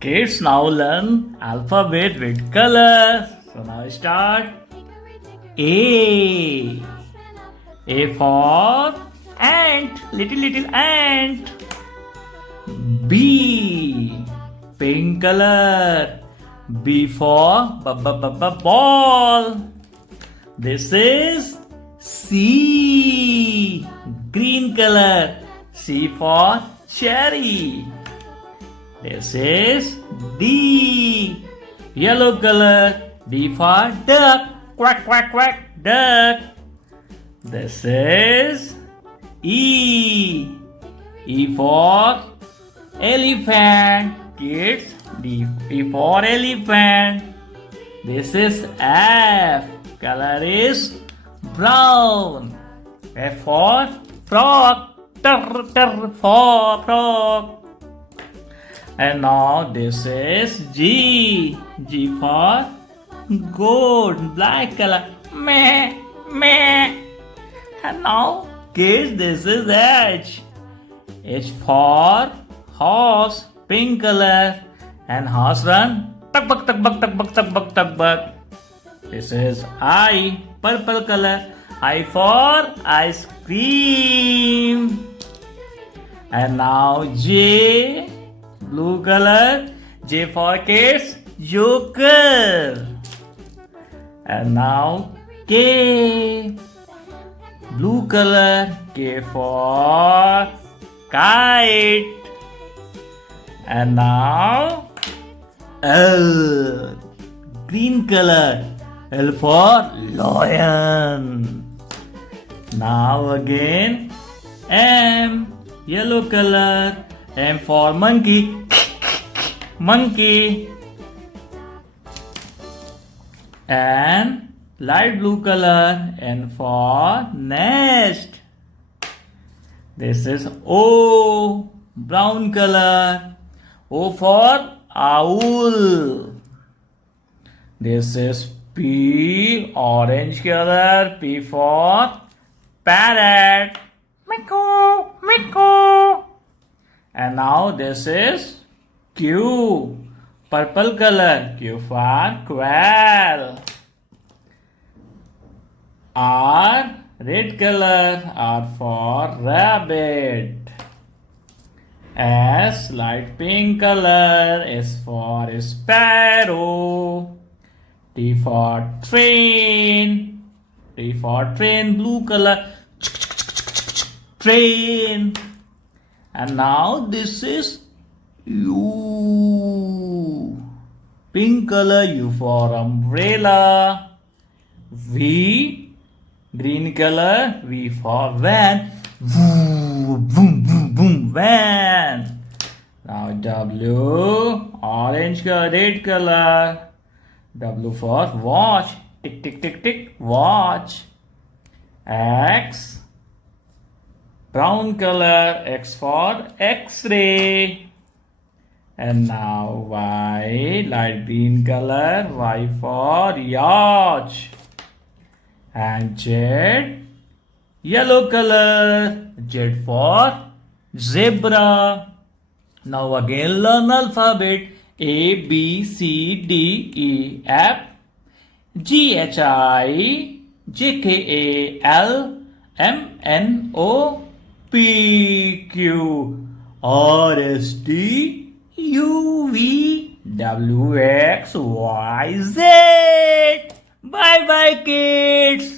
Kids now learn alphabet with colors. So now start. A. A for ant, little ant. B. Pink color. B for ball. This is C. Green color. C for cherry. This is D. Yellow color. D for duck. Quack, quack, quack, duck. This is E. E for elephant. Kids, E for elephant. This is F. Color is brown. F for frog. For frog. And now this is G. G for goat, black color. Meh, meh. And now, kids, this is H. H for horse, pink color. And horse run. Tuck buck, tuck buck, tuck buck, tuck buck, tuck buck. This is I, purple color. I for ice cream. And now J. Blue color. J for kids. Joker. And now K. Blue color. K for kite. And now L. Green color. L for lion. Now again M. Yellow color. M for monkey. Monkey. And light blue color. N for nest. This is O. Brown color. O for owl. This is P. Orange color. P for parrot. Meow, meow. And now this is Q. Purple color. Q for quail. R. Red color. R for rabbit. S. Light pink color. S for sparrow. T for train. T for train. Blue color. Train. And now this is U. Pink color. U for umbrella. V. Green color. V for van. Boom, boom, boom, van. Now W. Orange color, red color. W for watch. Tick, tick, tick, tick, watch. X. Brown color. X for X-ray. And now Y. Light green color. Y for yacht. And Z. Yellow color. Z for zebra. Now again learn alphabet. A, B, C, D, E, F, G, H, I, J, K, A, L, M, N, O, P, Q, R, S, T, U, V, W, X, Y, Z. Bye bye, kids.